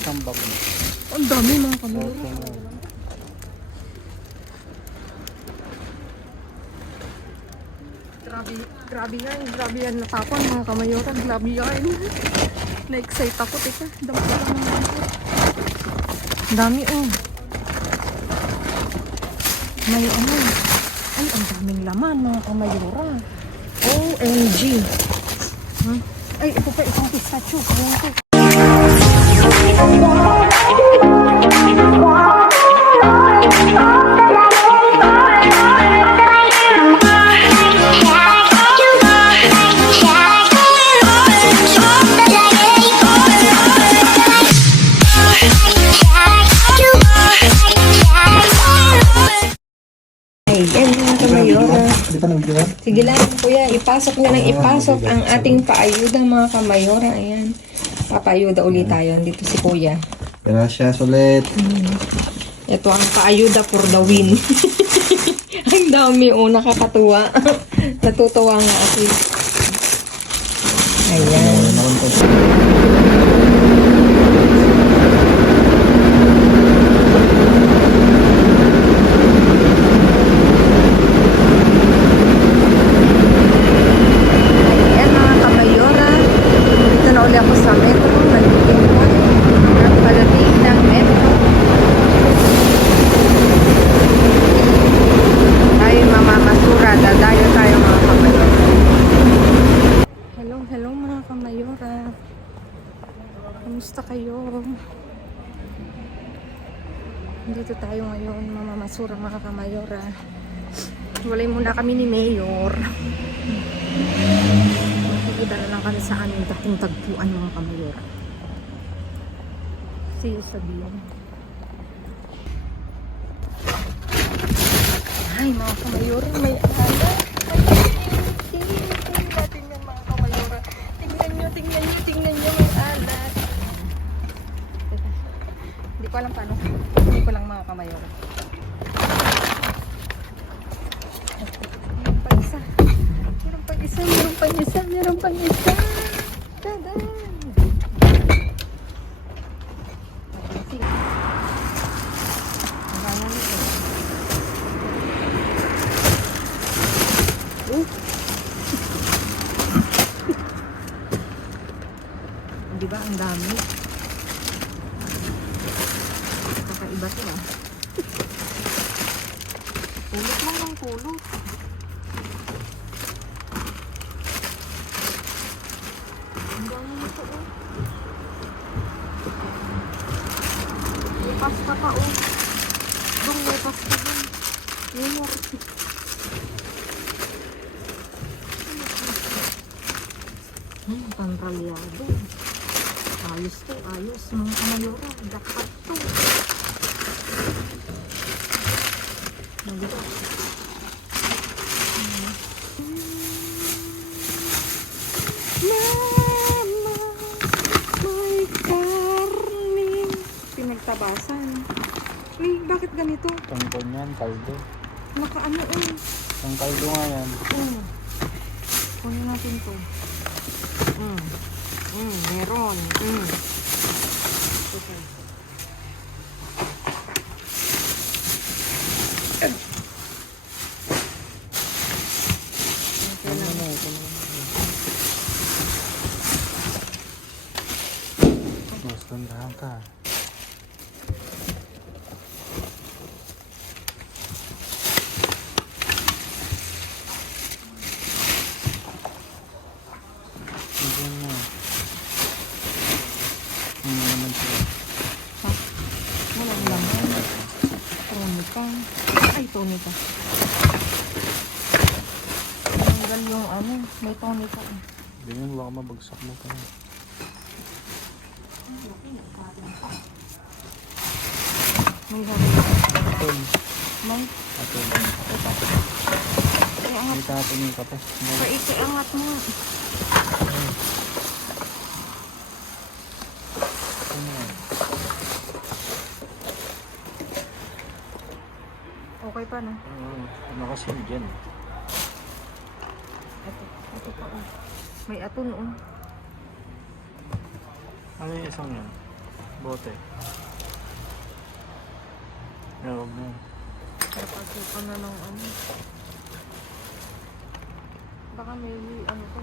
isang bag mo. Ang dami mga kamayora. Grabe yan. Grabe yan natapon mga kamayora. Grabe yan. Na-excite ako. Teka, dami ko lang naman ako. Dami oh. May ano. Ay, ang daming laman mga kamayora. OMG. Huh? Ay, ito pa isang pistachio. Ayan ko. Sige lang, kuya, ipasok na ng ipasok ang ating paayuda mga kamayora. Ayan. Papaayuda ulit tayo. Dito si kuya. Gracias ulit. Ito ang paayuda for the win. Ang dami oh, nakakatuwa. Natutuwa nga ako. Ayan. Kamusta kayo? Dito tayo ngayon, mamamasura mga kamayora. Walay muna kami ni Mayor. Makikita na lang kami sa aming dating tagpuan mga kamayora. See you sa biyan. Ay mga kamayora, may ala. Tingnan natin yan mga kamayora. Tingnan nyo, may alat. Hindi ko alam paano. Hindi ko lang mga kamayora. Meron pang isa. Tada! Diba ang dami? Kakaiba ito ah. Pulot lang ng pulot. Ang dami nito oh. May pasta pa oh. Dong may pasta dun. Mayor. Panralyado. Ayos to, ayos. Mga kamayora, dapat to. Nagito. Mama, may karning. Pinagtabasan. Uy, bakit ganito? Tungkol yan, kaldo. Nakaano eh. Ang kaldo nga yan. Kunin natin to. Meron. Okay. Mas tandahan ka. Tonika. Tanggal yung ano, may tonika. Hindi yun, baka mabagsak mo pa. May hari. Aton. May? Aton. Iangat. May tapon yung kape. Iangat mo. Okay pa na? Nakasin dyan. Ito pa oh. May aton oh. Ano yung isang yan? Bote. Huwag na. Napasukan na ng ano. Baka may ano to.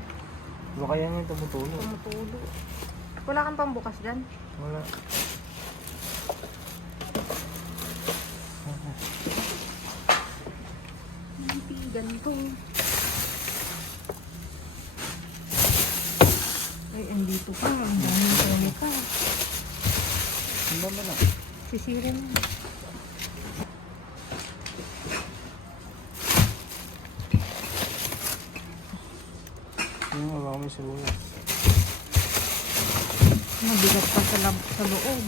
Baka yan yung tumutulo. Tumutulo. Wala kang pambukas dyan? Wala. Nantigan to. Ay, andito pa. Ang daming chemical. Ang dami na. Sisirin mo. Yung baka may sibuyas. Mabigat pa sa loob.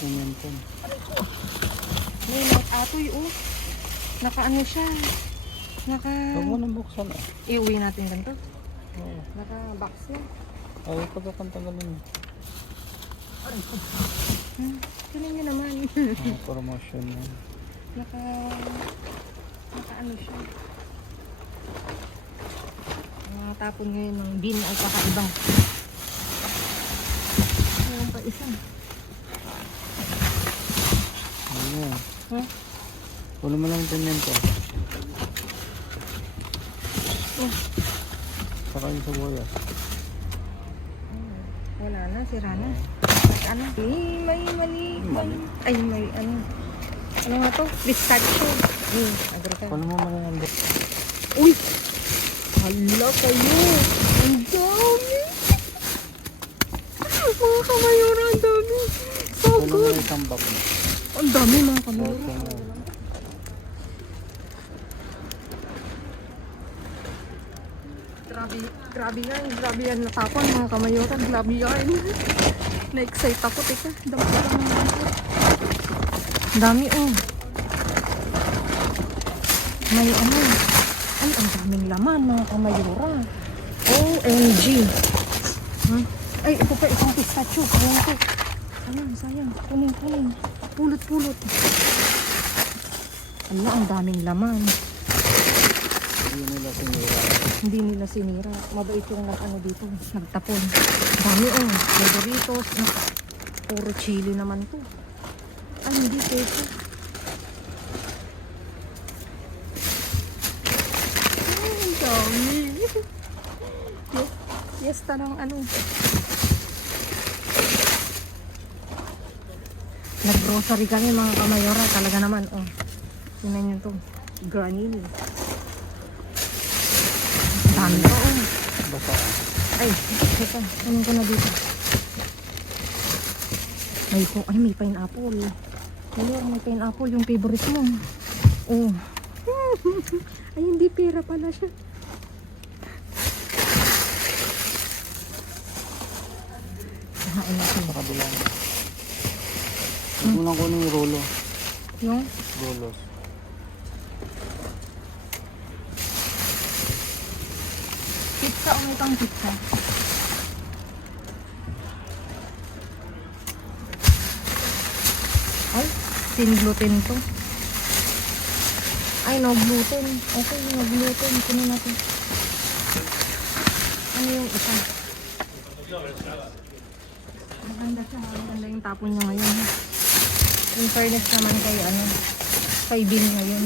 Pimenton. May nag-atoy, oh. Naka-ano siya. Huwag mo nang buksan ah. Iuwi natin ganito. Oo. Naka-box na. Ay, pagkakantagalin. Tuloy nyo naman. Promotion na. Naka-ano siya. Mga tapon ngayon ng bin ay kakaiba. Ngayon pa isa. Ano yan? Huh? Wala mo lang pimenton. Oh. Saka yung sibuyas. Wala na, sira na. Ano? May mali. Mali? Ay, may ano. Ano nga to? Pistachio. Agrika. Wala mo man lang. Uy! Hala kayo! Ang dami! Mga kamayora, ang dami! So Wala mo good! lang isang bag mo. Ang dami mga kamayora. Grabe yan. Grabe yan natapon mga kamayora. Grabe yan. Na-excite ako. Teka, dami lang ng dami. Dami oh. May ano. Ay, ang daming laman mga kamayora. OMG. Ay, ito pa isang pistachio. Sayang ko. Sayang. Kunin. Pulot. Ala, ang daming laman. Hindi nila sinira. Mabait yung ano dito. Nagtapon. Dami oh. May Doritos. Puro chili naman to. Ay, hindi keso. Ay, ang dami. Yes, tanong ano. Nag-grocery kami mga kamayora. Talaga naman oh. Tingnan nyo to. Granil. Dami ko oh. Basta. Ay, teka. Anong ko na dito? May pineapple. May pineapple. Yung favorite mo. Oh. Ay, hindi pera pala siya. Kahain natin. Sa kabila. Huwag mo lang kunin yung rolo. Yung? Rolos. Pizza o may pang pizza? Ay, sin gluten to. Ay, no gluten. Okay, no gluten. Kunin natin. Ano yung isa? Maganda siya. Maganda yung tapon niya ngayon. In fairness naman kay Bill ngayon.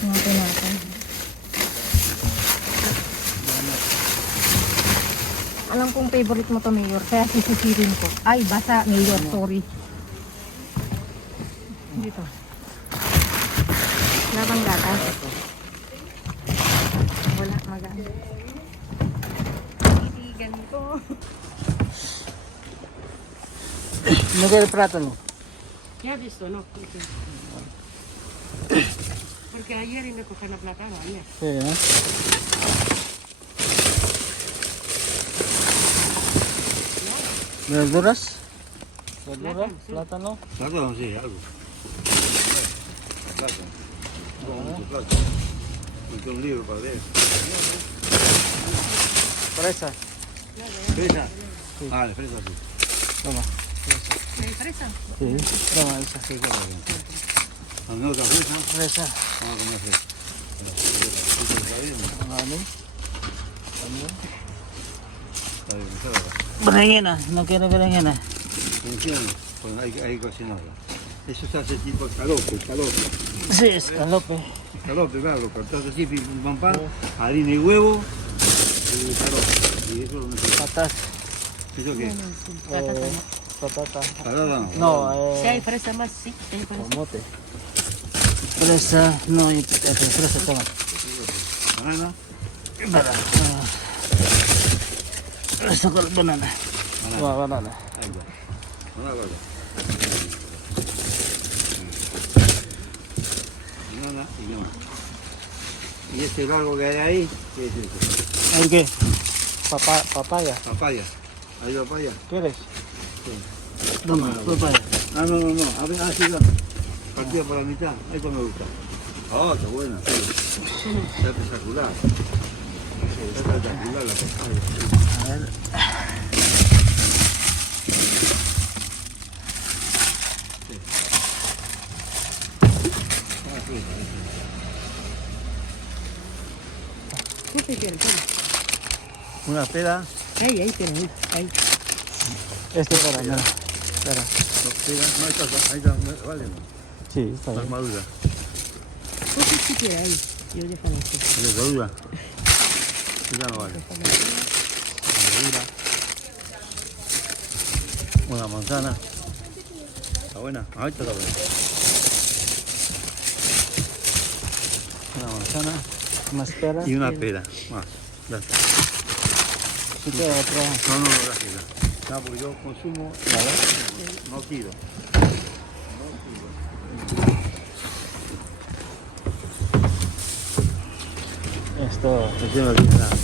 Natin natin. Alam kong favorite mo to, Mayor. Kaya sisisirin ko. Ay, basa, Mayor. Sorry. Dito. Wala bang gatas? Wala, maganda. Hindi ganito. Nagay prato no? Ya ha visto, no? Porque ayer y me cogió la plata, vaya. Kaya na? Verduras? Verduras? Plátano? Plátano, sí, algo. Plátano. Un plátano. Porque un libro para leer. Presa. Fresa. Vale, fresa sí. Toma. ¿Hay fresa? Sí. Toma esa. Fresa también. ¿Dónde otra fresa? Presa. Vamos a comer fresa. Está bien. Ano? Está bien, está bien. Berenjena. No quiere berenjena. ¿Entiendes? Pues hay que cocinarla. Eso se hace tipo escalope. Sí, escalope. Escalope, claro, lo cortas así, pim, pam, pam, harina y huevo y escalope. Y eso lo metes. Patas. ¿Eso qué? Patata. ¿Parada no? No, Si hay fresa más, sí. Hay fresa. camote. Presa. No, presa, toma. ¿Banana? Para. Presa con banana. Banana. Banana. Ahí va. Banana. Banana y no. ¿Y este largo que hay ahí? ¿Qué es eso? ¿El qué? Papaya. Papaya. ¿Hay papaya? ¿Quieres? Toma, papaya. Ah, no. A ver, así va. Partida por la mitad. Esto me gusta. Oh, está buena. Sí. Está espectacular. Está espectacular la papaya. A ver. ¿Qué te quieres? Una pera. Ahí, pero ahí. Este para, no. Espera. Dos peras. No, ahí está, vale. Sí, está Está bien. madura. ¿Tú qué quieres ahí? Yo déjalo aquí. ¿Está madura? Ya no vale. Madura. Una manzana. Está buena. Ahí está buena. Una manzana Más pera. y una pera. Más. Gracias. Sí, te otra. No, gracias. No, porque yo consumo. No tiro. Esto. Eso no tiene nada.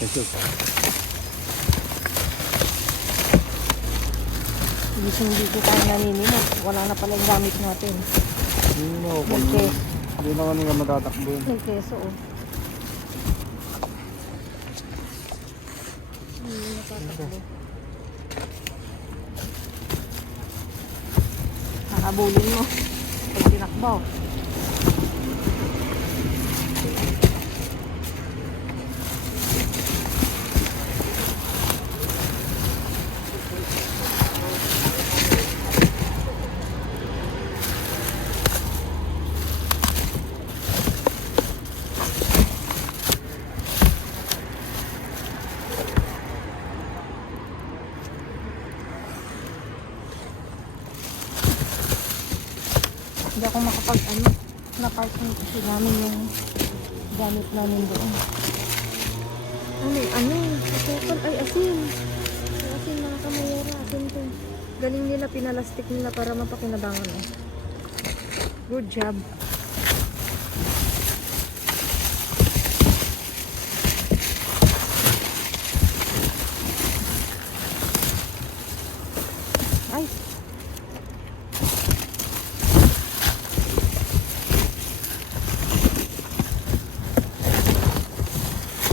Eso Hindi ko tayo naninimot. Wala na pala yung gamit natin. No, Okay. hindi na kami matatakbo yun. May keso, oh. Hindi natatakbo. Nakabulin mo. Pag tinakbo. Hindi ako na-parking kasi namin yung gamit namin doon. Asukal, ay asin. Asin mga kamayera, asin to. Galing nila, pinalastik nila para mapakinabangan. Good job. Ay,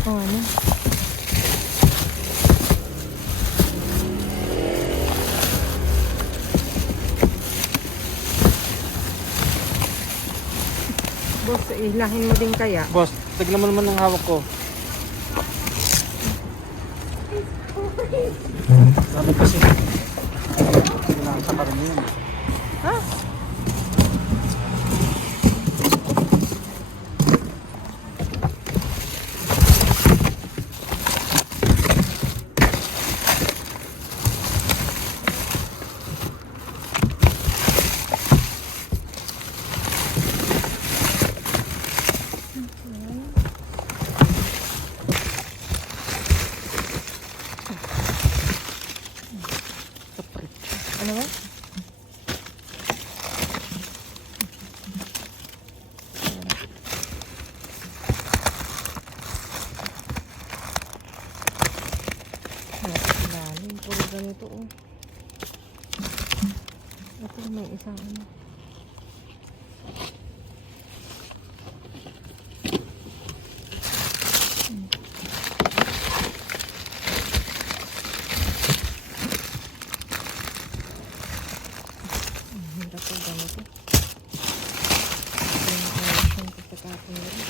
ano? Boss, ilahin mo din kaya? Boss, tignan mo naman ang hawak ko. Sabi kasi. Kailangan sa karamihan. Ha? Ano ba? Lalim, puro ganito, oh. Ito may isang ano. katapon rin.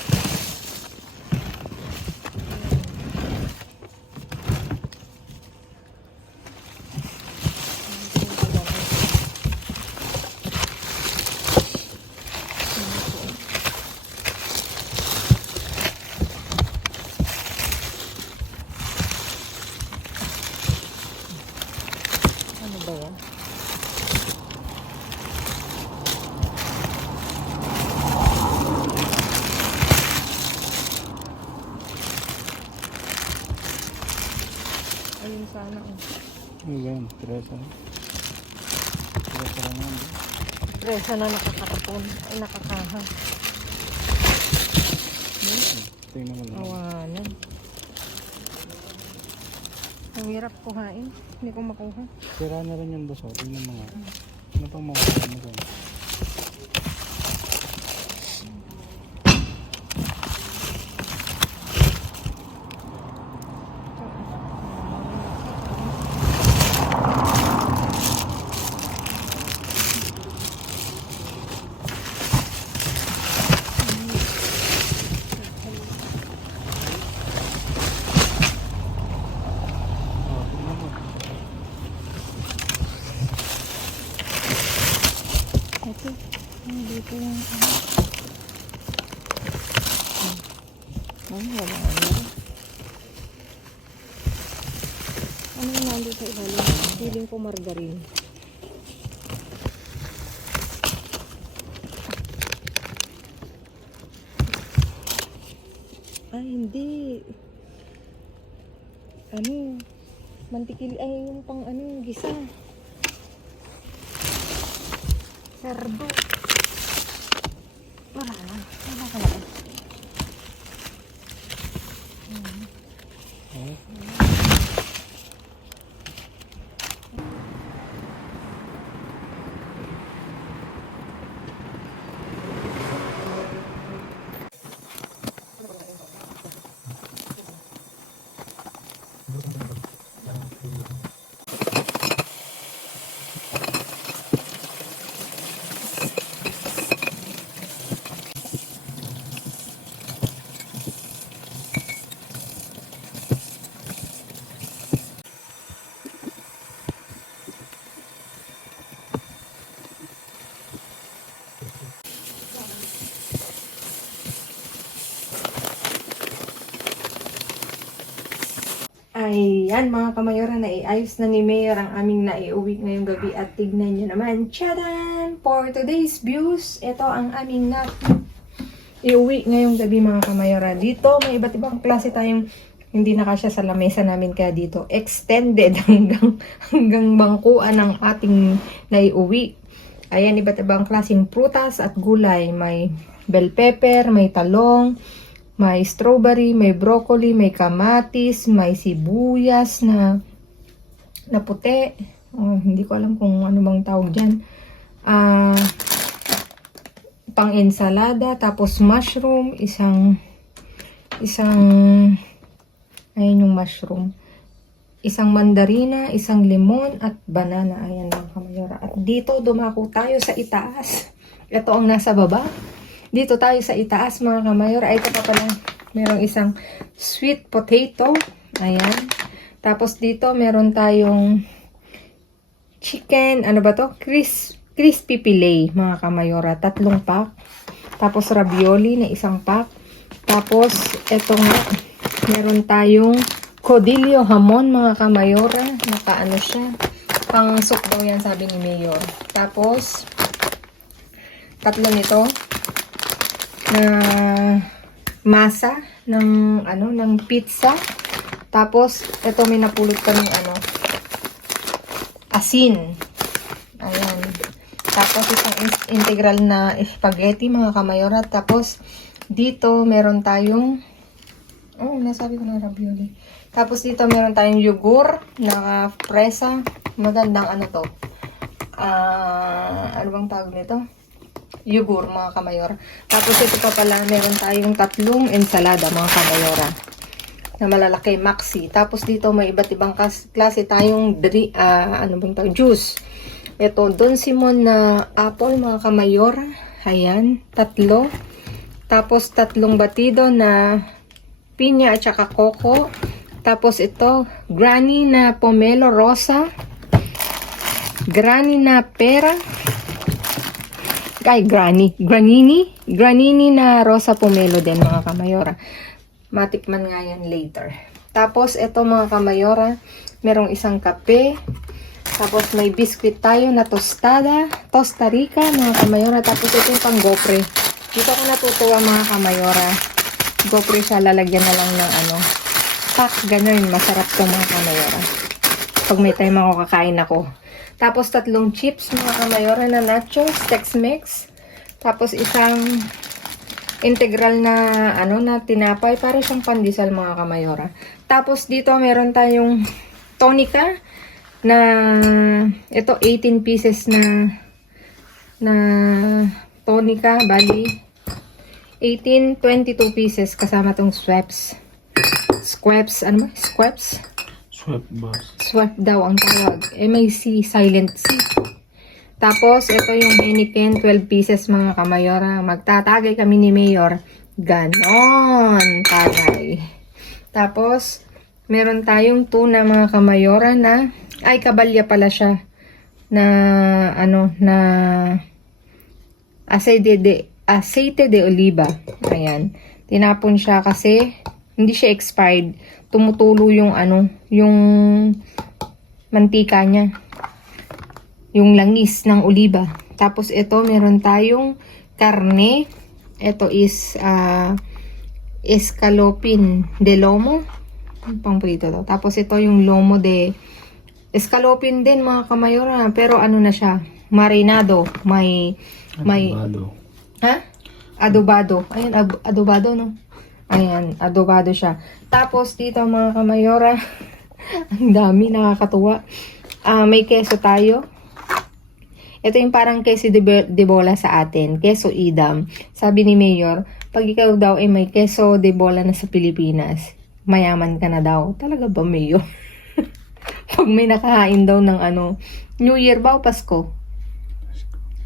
Ano ba yan? Ayun sana. Ano yan? Teresa. Teresa lang yan. Presa na nakakatapon. Ay, nakakaha. Tingnan mo lang. Awanan. Ang hirap kuhain. Hindi ko makuha. Sira na rin yan, boss. Oh. Tingnan mo nga. Ano pang makakita mo doon? Oh, tingnan mo. Ito. Dito yung ano. Ay, wala na. Ano yung nandito sa ilalim? Feeling ko margarine. Ay, hindi. Ano? Mantikil. Ay, yung pang ano, gisa. Sardo. Wala na. Wala ka na. Oh. Ayan mga kamayora, naiayos na ni Mayor ang aming naiuwi ngayong gabi at tignan nyo naman. Tchadan! For today's views, ito ang aming iuwi ngayong gabi mga kamayora. Dito may iba't ibang klase tayong hindi nakasya sa lamesa namin, kaya dito extended hanggang bangkuan ng ating naiuwi. Ayan, iba't ibang klaseng prutas at gulay. May bell pepper, may talong, may strawberry, may broccoli, may kamatis, may sibuyas na puti. Oh, hindi ko alam kung ano bang tawag dyan. Pang ensalada, tapos mushroom, isang, ayun yung mushroom. Isang mandarina, isang limon, at banana. Ayan mga kamayora. At dito, dumako tayo sa itaas. Ito ang nasa baba. Dito tayo sa itaas mga kamayora. Ay, ito pa pala. Merong isang sweet potato. Ayan. Tapos dito, meron tayong chicken. Ano ba to? Crispy fillet mga kamayora. 3 pack. Tapos ravioli na 1 pack. Tapos, ito nga. Meron tayong codillo hamon mga kamayora. Nakaano siya. Pang soup daw yan sabi ni Mayor. Tapos, 3 nito na masa ng pizza. Tapos ito may napulot kaming asin. Ayan. Tapos isang integral na spaghetti mga kamayora. Tapos dito meron tayong nasabi ko na ravioli. Tapos dito meron tayong yogurt na presa. Magandang to. Ano bang tawag nito? Yogurt mga kamayora. Tapos ito pa pala, meron tayong 3 ensalada mga kamayora na malalaki, maxi. Tapos dito may iba't ibang klase tayong juice. Ito, Don Simon na apple mga kamayora. Ayan, 3. Tapos 3 batido na pinya at saka coco. Tapos ito, granny na pomelo rosa. Granny na pera. Ay, granini na rosa pomelo din mga kamayora. Matikman nga yan later. Tapos ito mga kamayora, merong isang kape. Tapos may biscuit tayo na tostada, Tosta Rica mga kamayora. Tapos ito yung pang gopre. Dito ako natutuwa mga kamayora. Gopre siya, lalagyan na lang ng pack, ganun. Masarap to mga kamayora. Pag may time ako, kakain ako. Tapos 3 chips mga kamayora na nachos, Tex-Mex. Tapos isang integral na na tinapay para siyang pandesal mga kamayora. Tapos dito meron tayong tonica na ito 18 pieces na tonica, bali 22 pieces kasama tong Schweppes. Swept boss. Swap daw ang tawag. MAC, silent C. Tapos, ito yung Heineken, 12 pieces mga kamayora. Magtatagay kami ni Mayor. Ganon, tagay. Tapos, meron tayong tuna mga kamayora na, ay kabalya pala siya. Na, na aceite de oliva. Ayan. Tinapon siya kasi, hindi siya expired. Tumutulo yung yung mantika niya. Yung langis ng oliba. Tapos ito, meron tayong karne. Ito is escalopin de lomo. Pang prito daw. Tapos ito yung lomo de escalopin din mga kamayora. Pero na siya? Marinado. May Adobado. ha? Adobado. Ayan, adobado no? Ayan, adobado siya. Tapos dito mga kamayora, ang dami, nakakatuwa. May keso tayo. Ito yung parang keso de bola sa atin. Keso idam. Sabi ni Mayor, pag ikaw daw ay may keso de bola na sa Pilipinas, mayaman ka na daw. Talaga ba, Mayor? Pag may nakahain daw ng New Year ba o Pasko?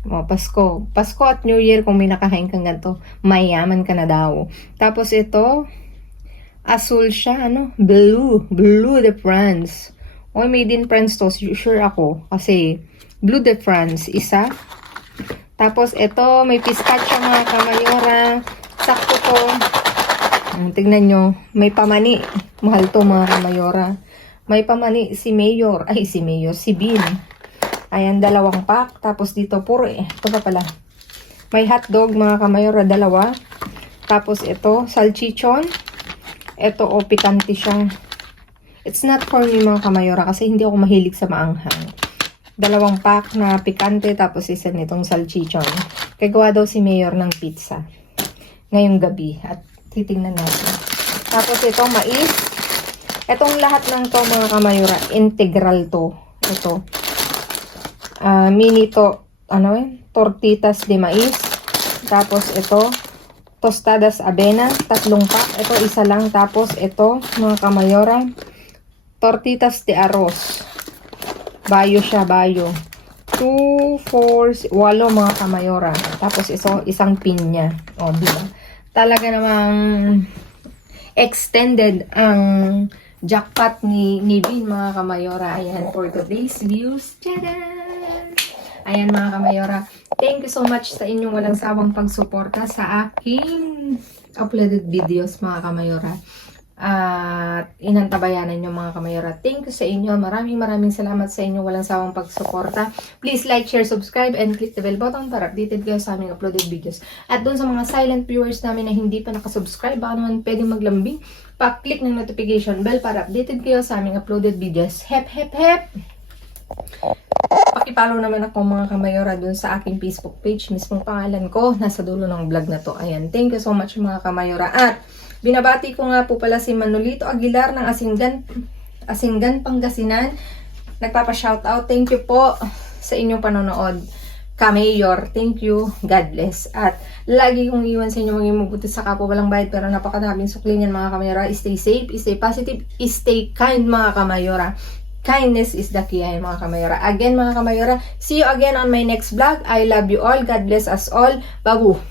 Pasko. Pasko at New Year kung may nakahain kang ganito, mayaman ka na daw. Tapos ito, asul siya, Blue de France. O, made in France to, sure ako. Kasi, Blue de France, isa. Tapos ito, may pistachio mga kamayora. Sakto to. Tignan nyo, may pamani. Mahal to mga kamayora. May pamani si Mayor. Ay, si Bean. Ayan, 2 pack. Tapos dito, puro ito pa pala. May hotdog, mga kamayora, 2. Tapos ito, salchichon. Ito, pikante siya. It's not for me, mga kamayora, kasi hindi ako mahilig sa maanghang. 2 pack na pikante, tapos isa nitong salchichon. Gagawa daw si Mayor ng pizza ngayong gabi. At titingnan natin. Tapos ito, mais. Itong lahat ng to, mga kamayora, integral to. Ito. Mini to, tortitas de mais. Tapos ito, tostadas avena, 3 pack. Ito, isa lang. Tapos ito, mga kamayora, tortitas de arroz. Bayo siya, bayo. 2, 4, 8 mga kamayora. Tapos isang pinya. O, diba? Talaga namang extended ang jackpot ni Bean, mga kamayora. Ayan, for today's views. Tada! Ayan mga kamayora, thank you so much sa inyong walang sawang pagsuporta sa aking uploaded videos mga kamayora. At inantabayanan nyo mga kamayora. Thank you sa inyo. Maraming salamat sa inyong walang sawang pagsuporta. Please like, share, subscribe, and click the bell button para updated kayo sa aming uploaded videos. At dun sa mga silent viewers namin na hindi pa nakasubscribe, baka naman pwedeng maglambing, pa-click ng notification bell para updated kayo sa aming uploaded videos. Hep, hep, hep! Pakipollow naman ako mga kamayora dun sa aking Facebook page. Mismong pangalan ko, nasa dulo ng vlog na to. Ayan, thank you so much mga kamayora. At binabati ko nga po pala si Manolito Aguilar ng Asinggan, Pangasinan. Nagpapa-shoutout. Thank you po sa inyong panonood. Ka-Mayor, thank you. God bless. At lagi kong iwan sa inyo maging mabuti sa kapwa walang bayad pero napakadaming suklin yan mga kamayora. Stay safe, stay positive, stay kind mga kamayora. Kindness is the key, mga kamayora. Again, mga kamayora, see you again on my next vlog. I love you all. God bless us all. Babu!